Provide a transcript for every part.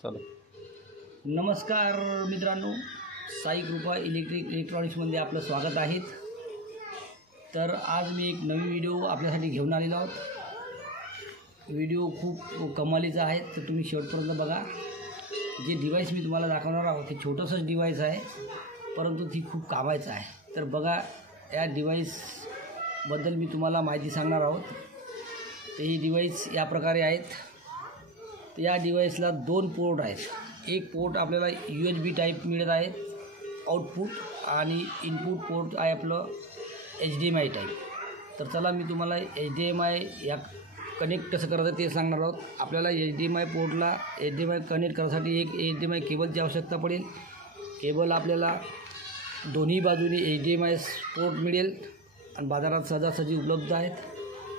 चलो. नमस्कार मित्रांनो, साई कृपा इलेक्ट्रॉनिक्समध्ये आपलं स्वागत आहे. तर आज मी एक नवी व्हिडिओ आपल्यासाठी घेऊन आलेलो आहोत. व्हिडिओ खूप कमालीचा आहे, तर तुम्ही शेवटपर्यंत बघा. जे डिव्हाइस मी तुम्हाला दाखवणार आहोत ते छोटंसंच डिव्हाइस आहे, परंतु ती खूप कामाचं आहे. तर बघा, या डिव्हाइसबद्दल मी तुम्हाला माहिती सांगणार आहोत. तर ही डिव्हाइस या प्रकारे आहेत. या डिव्हाइसला 2 पोर्ट आहेत. एक पोर्ट आपल्याला USB टाईप मिळत आहे आउटपुट, आणि इनपुट पोर्ट आहे आपलं HDMI टाईप. तर चला मी तुम्हाला HDMI या कनेक्ट कसं करायचं ते सांगणार आहोत. आपल्याला HDMI पोर्टला HDMI कनेक्ट करण्यासाठी एक HDMI केबलची आवश्यकता पडेल. केबल आपल्याला दोन्ही बाजूने HDMI पोर्ट मिळेल आणि बाजारात सहजासहजी उपलब्ध आहेत.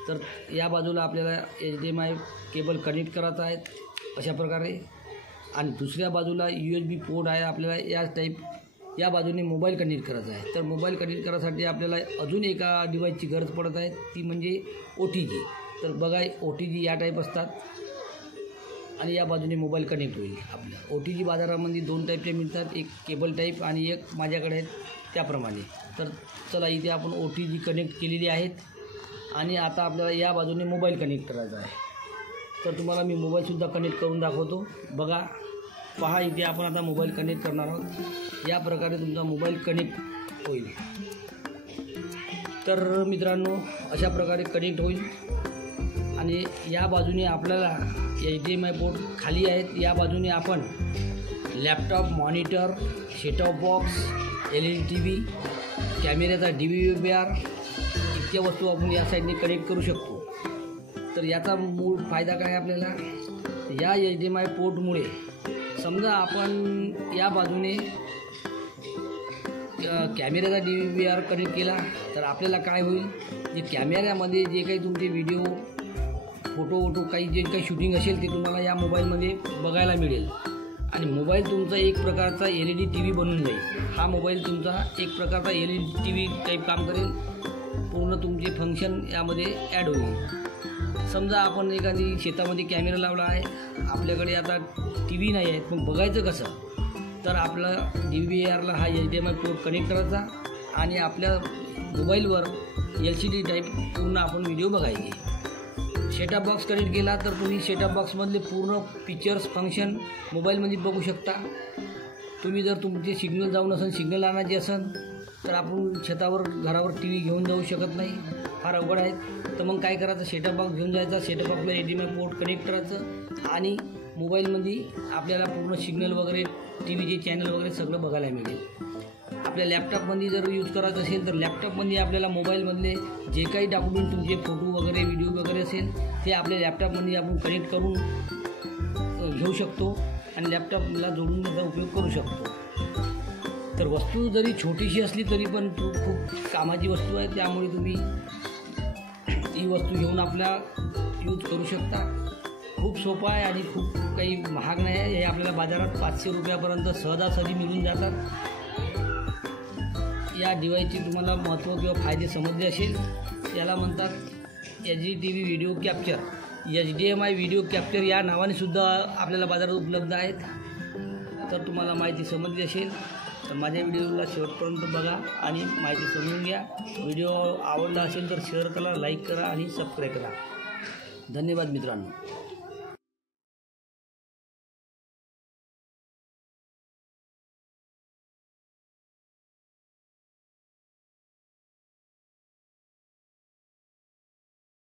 तर या बाजूला आपल्याला HDMI केबल कनेक्ट करायचा आहे अशा प्रकारे, आणि दुसऱ्या बाजूला USB पोर्ट आहे आपल्याला या टाईप. या बाजूने मोबाईल कनेक्ट करायचा आहे. तर मोबाईल कनेक्ट करायसाठी आपल्याला अजून एका डिव्हाइसची गरज पडत आहे, ती म्हणजे OTG. तर बघा, OTG या टाईप असतात आणि या बाजूने मोबाईल कनेक्ट होईल. आपल्या OTG बाजारामध्ये 2 टाईपचे मिळतात, एक केबल टाईप आणि एक माझ्याकडे आहेत त्याप्रमाणे. तर चला, इथे आपण OTG कनेक्ट केलेली आहेत आणि आता आपल्याला या बाजूने मोबाईल कनेक्ट करायचा आहे. तर तुम्हाला मी मोबाईलसुद्धा कनेक्ट करून दाखवतो. बघा, पहा, इथे आपण आता मोबाईल कनेक्ट करणार आहोत. या प्रकारे तुमचा मोबाईल कनेक्ट होईल. तर मित्रांनो, अशा प्रकारे कनेक्ट होईल. आणि या बाजूने आपल्याला HDMI पोर्ट खाली आहेत. या बाजूने आपण laptop, monitor, setup box, LED TV, कॅमेऱ्याचा DVR इतक्या वस्तू आपण या साईडने कनेक्ट करू शकतो. तर याचा मूळ फायदा काय आपल्याला, या HDMI पोर्टमुळे समजा आपण या बाजूने कॅमेऱ्याचा DVR कनेक्ट केला तर आपल्याला काय होईल, जे कॅमेऱ्यामध्ये जे काही तुमचे व्हिडिओ, फोटो जे काही शूटिंग असेल ते तुम्हाला या मोबाईलमध्ये बघायला मिळेल. आणि मोबाईल तुमचा एक प्रकारचा LED TV बनून जाईल. हा मोबाईल तुमचा एक प्रकारचा LED TV टाईप काम करेल. पूर्ण तुमचे फंक्शन यामध्ये ॲड होईल. समजा आपण एखादी शेतामध्ये कॅमेरा लावला आहे, आपल्याकडे आता TV नाही आहे, पण बघायचं कसं, तर आपला DVRला हा HDMI पोर्ट कनेक्ट करायचा आणि आपल्या मोबाईलवर LCD टाईप पूर्ण आपण व्हिडिओ बघायचे. सेटअप बॉक्स कनेक्ट केला तर तुम्ही सेटअप बॉक्समधले पूर्ण पिक्चर्स, फंक्शन मोबाईलमध्ये बघू शकता. तुम्ही जर तुमचे सिग्नल जाऊन असेल, सिग्नल आणायचे असेल, तर आपण शेतावर घरावर TV घेऊन जाऊ शकत नाही, फार अवघड आहे. तर मग काय करायचं, सेटअप बॉक्स घेऊन जायचा, सेटअप बॉक्सला HDMI पोर्ट कनेक्ट करायचं आणि मोबाईलमध्ये आपल्याला पूर्ण सिग्नल वगैरे, TVचे चॅनल वगैरे सगळं बघायला मिळेल. आपल्या लॅपटॉपमध्ये जर यूज करायचं असेल तर लॅपटॉपमध्ये आपल्याला मोबाईलमधले जे काही डॉक्युमेंट, तुमचे फोटो वगैरे, व्हिडिओ वगैरे असेल ते आपल्या लॅपटॉपमध्ये आपण कनेक्ट करून घेऊ शकतो आणि लॅपटॉपला जोडून त्याचा उपयोग करू शकतो. तर वस्तू जरी छोटीशी असली तरी पण खूप कामाची वस्तू आहे, त्यामुळे तुम्ही ही वस्तू घेऊन आपला यूज करू शकता. खूप सोपं आहे आणि खूप काही महाग नाही आहे. हे आपल्याला बाजारात 500 रुपयापर्यंत सहजासहजी मिळून जातात. या डिव्हाइसचे तुम्हाला महत्त्व किंवा फायदे समजले असेल. याला म्हणतात HDTV video capture, HDMI video capture या नावाने सुद्धा आपल्याला बाजारात उपलब्ध आहेत. तर तुम्हाला माहिती समजली असेल तर माझ्या व्हिडिओला शेवटपर्यंत बघा आणि माहिती समजून घ्या. व्हिडिओ आवडला असेल तर शेअर करा, लाईक करा आणि सबस्क्राईब करा. धन्यवाद मित्रांनो.